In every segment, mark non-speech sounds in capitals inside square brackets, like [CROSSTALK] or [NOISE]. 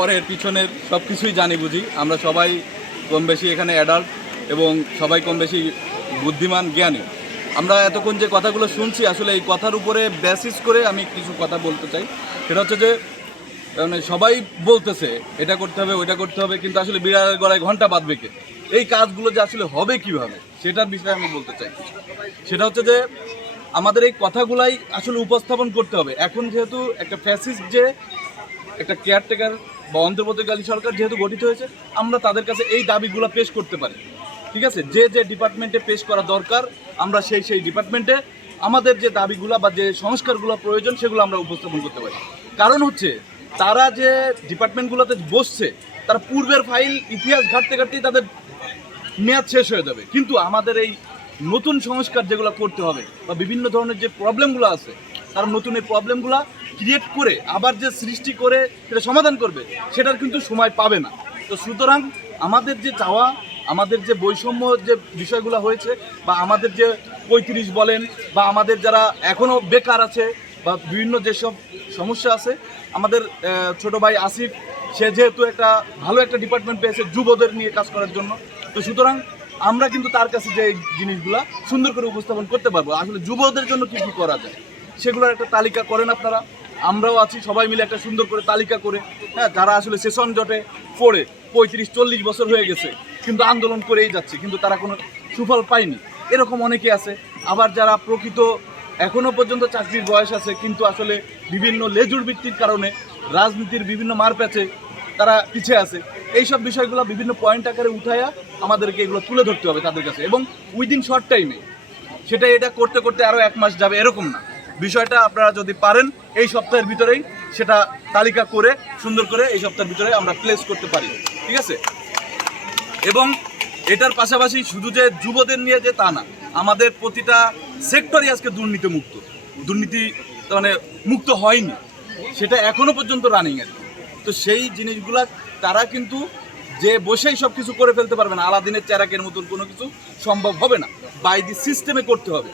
পরের পিছনের সব কিছুই জানি বুঝি। আমরা সবাই কম বেশি এখানে অ্যাডাল্ট এবং সবাই কম বেশি বুদ্ধিমান, জ্ঞানী। আমরা এতক্ষণ যে কথাগুলো শুনছি, আসলে এই কথার উপরে বেসিস করে আমি কিছু কথা বলতে চাই। সেটা হচ্ছে যে মানে সবাই বলতেছে, এটা করতে হবে, ওইটা করতে হবে, কিন্তু আসলে বিড়ালের গলায় ঘণ্টা বাঁধবে কে? এই কাজগুলো যে আসলে হবে কীভাবে? সেটার বিষয়ে আমি বলতে চাই। সেটা হচ্ছে যে, আমাদের এই কথাগুলাই আসলে উপস্থাপন করতে হবে। এখন যেহেতু একটা ফ্যাসিস যে, একটা কেয়ারটেকার বা অন্তর্বর্তীকালী সরকার যেহেতু গঠিত হয়েছে, আমরা তাদের কাছে এই দাবিগুলো পেশ করতে পারি। ঠিক আছে? যে যে ডিপার্টমেন্টে পেশ করা দরকার, আমরা সেই সেই ডিপার্টমেন্টে আমাদের যে দাবিগুলো বা যে সংস্কারগুলো প্রয়োজন, সেগুলো আমরা উপস্থাপন করতে পারি। কারণ হচ্ছে, তারা যে ডিপার্টমেন্টগুলোতে বসছে, তারা পূর্বের ফাইল, ইতিহাস ঘাটতে ঘাটতেই তাদের মেয়াদ শেষ হয়ে যাবে। কিন্তু আমাদের এই নতুন সংস্কার যেগুলো করতে হবে বা বিভিন্ন ধরনের যে প্রবলেমগুলো আছে তারা নতুন এই প্রবলেমগুলো ক্রিয়েট করে আবার যে সৃষ্টি করে সেটা সমাধান করবে, সেটার কিন্তু সময় পাবে না। তো সুতরাং আমাদের যে চাওয়া, আমাদের যে বৈষম্য যে বিষয়গুলো হয়েছে বা আমাদের যে পঁয়ত্রিশ বলেন বা আমাদের যারা এখনও বেকার আছে বা বিভিন্ন যেসব সমস্যা আছে, আমাদের ছোট ভাই আসিফ, সে যেহেতু একটা ভালো একটা ডিপার্টমেন্ট পেয়েছে যুবদের নিয়ে কাজ করার জন্য। তো সুতরাং আমরা কিন্তু তার কাছে যে জিনিসগুলা সুন্দর করে উপস্থাপন করতে পারব। আসলে যুবদের জন্য কি কি করা যায়? সেগুলোর একটা তালিকা করেন আপনারা। আমরাও আছি, সবাই মিলে একটা সুন্দর করে তালিকা করে। হ্যাঁ যারা আসলে সেশন জটে পড়ে, পঁয়ত্রিশ, চল্লিশ বছর হয়ে গেছে, কিন্তু আন্দোলন করেই যাচ্ছে, কিন্তু তারা কোনো সুফল পায়নি। এরকম অনেকে আছে। আবার যারা প্রকৃত এখনও পর্যন্ত চাকরির বয়স আছে, কিন্তু আসলে বিভিন্ন লেজুর বৃত্তির কারণে রাজনীতির বিভিন্ন মারপ্যাচে তারা পিছিয়ে আছে। এইসব বিষয়গুলো বিভিন্ন পয়েন্ট আকারে উঠায়া আমাদেরকে এগুলো তুলে ধরতে হবে তাদের কাছে। এবং উইদিন শর্ট টাইমে, সেটা এটা করতে করতে আরও এক মাস যাবে, এরকম না। বিষয়টা আপনারা যদি পারেন এই সপ্তাহের ভিতরেই সেটা তালিকা করে, সুন্দর করে এই সপ্তাহের ভিতরে আমরা প্লেস করতে পারি। ঠিক আছে? এবং এটার পাশাপাশি শুধু যে যুবদের নিয়ে যে তা না, আমাদের প্রতিটা সেক্টরই আজকে দুর্নীতি মুক্ত দুর্নীতি মানে মুক্ত হয়নি। সেটা এখনও পর্যন্ত রানিং আর তো সেই জিনিসগুলা তারা কিন্তু যে বসেই সব কিছু করে ফেলতে পারবে না, আলাদিনের চেরাকের মতন কোনো কিছু সম্ভব হবে না। বাই দি সিস্টেমে করতে হবে।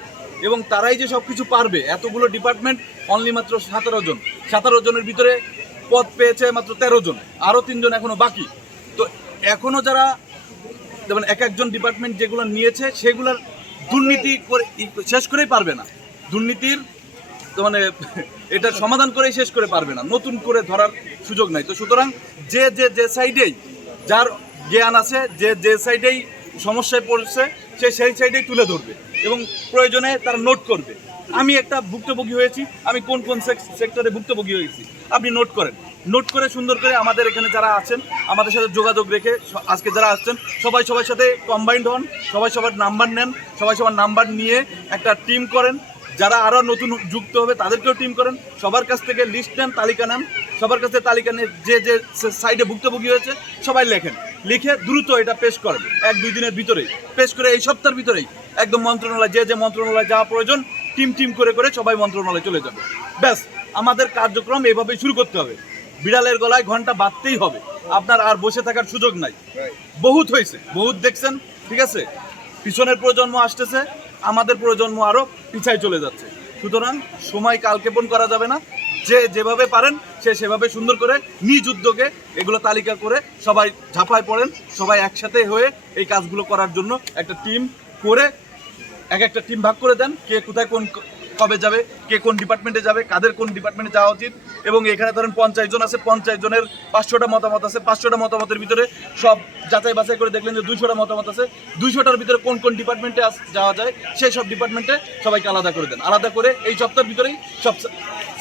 এবং তারাই যে সব কিছু পারবে, এতগুলো ডিপার্টমেন্ট অনলি মাত্র সতেরো জন। সতেরো জনের ভিতরে পদ পেয়েছে মাত্র তেরো জন আরও তিনজন এখনও বাকি। তো এখনও যারা, যেমন এক একজন ডিপার্টমেন্ট যেগুলো নিয়েছে, সেগুলোর দুর্নীতি করে শেষ করেই পারবে না। দুর্নীতির মানে [LAUGHS] এটা সমাধান করেই শেষ করে পারবে না। নতুন করে ধরার সুযোগ নাই। তো সুতরাং যে যে যে সাইডেই যার জ্ঞান আছে, যে যে সাইডেই সমস্যায় পড়ছে, সে সেই সাইডেই তুলে ধরবে। এবং প্রয়োজনে তারা নোট করবে। আমি একটা ভুক্তভোগী হয়েছি, আমি কোন কোন সেক্টরে ভুক্তভোগী হয়েছি, আপনি নোট করেন। নোট করে সুন্দর করে আমাদের এখানে যারা আছেন, আমাদের সাথে যোগাযোগ রেখে আজকে যারা আসছেন, সবাই সবার সাথে কম্বাইন্ড হন, সবাই সবার নাম্বার নেন, সবাই সবার নাম্বার নিয়ে একটা টিম করেন। যারা আরও নতুন যুক্ত হবে, তাদেরকেও টিম করেন। সবার কাছ থেকে লিস্ট নেন, তালিকা নেন। সবার কাছ থেকে তালিকা নিয়ে যে যে সাইডে ভুক্তভোগী হয়েছে, সবাই লেখেন। লিখে দ্রুত এটা পেশ করেন এক, দুই দিনের ভিতরেই। পেশ করে এই সপ্তাহের ভিতরেই একদম মন্ত্রণালয়, যে যে মন্ত্রণালয় যা প্রয়োজন, টিম টিম করে করে সবাই মন্ত্রণালয়ে চলে যাবে। ব্যাস, আমাদের কার্যক্রম এভাবেই শুরু করতে হবে। বিড়ালের গলায় ঘণ্টা বাঁধতেই হবে। আপনার আর বসে থাকার সুযোগ নাই। বহুত হয়েছে, বহুত দেখছেন, ঠিক আছে? পিছনের প্রজন্ম আসতেছে, আমাদের প্রজন্ম আরও পিছায় চলে যাচ্ছে। সুতরাং সময় কালক্ষেপণ করা যাবে না। যে যেভাবে পারেন, সে সেভাবে সুন্দর করে নিজ উদ্যোগে এগুলো তালিকা করে সবাই ঝাঁপায় পড়েন, সবাই একসাথে হয়ে এই কাজগুলো করার জন্য একটা টিম করে, এক একটা টিম ভাগ করে দেন, কে কোথায় কোন কবে যাবে, কে কোন ডিপার্টমেন্টে যাবে, কাদের কোন ডিপার্টমেন্টে যাওয়া উচিত, এবং এখানে ধরেন পঞ্চাশ জন আছে, পঞ্চাশ জনের পাঁচশোটা মতামত আছে, পাঁচশোটা মতামতের ভিতরে সব যাচাই বাছাই করে দেখলেন যে দুইশোটা মতামত আছে, দুইশোটার ভিতরে কোন কোন ডিপার্টমেন্টে যাওয়া যায়, সেই সব ডিপার্টমেন্টে সবাইকে আলাদা করে দেন। আলাদা করে এই সপ্তাহের ভিতরেই সব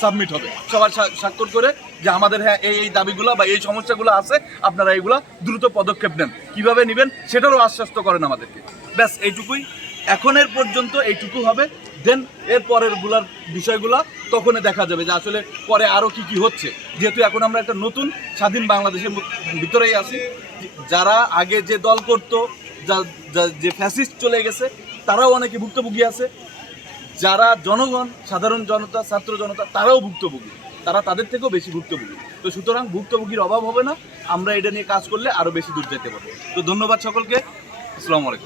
সাবমিট হবে। সবার স্বা- স্বাক্ষর করে যে আমাদের হ্যাঁ এই এই দাবিগুলো বা এই সমস্যাগুলো আছে, আপনারা এইগুলো দ্রুত পদক্ষেপ নেন। কীভাবে নেবেন, সেটারও আশ্বস্ত করেন আমাদেরকে। ব্যাস, এইটুকুই। এখনের পর্যন্ত এইটুকু হবে। দেন এর পরেরগুলার বিষয়গুলো তখন দেখা যাবে যে আসলে পরে আরও কি কি হচ্ছে। যেহেতু এখন আমরা একটা নতুন স্বাধীন বাংলাদেশের ভিতরেই আছি। যারা আগে যে দল করতো, যা- যা- ফ্যাসিস্ট চলে গেছে, তারাও অনেকে ভুক্তভোগী আছে। যারা জনগণ, সাধারণ জনতা, ছাত্র জনতা, তারাও ভুক্তভোগী। তারা তাদের থেকেও বেশি ভুক্তভোগী। তো সুতরাং ভুক্তভোগীর অভাব হবে না। আমরা এটা নিয়ে কাজ করলে আরও বেশি দূর যেতে পারব। তো ধন্যবাদ সকলকে। আসসালামু আলাইকুম।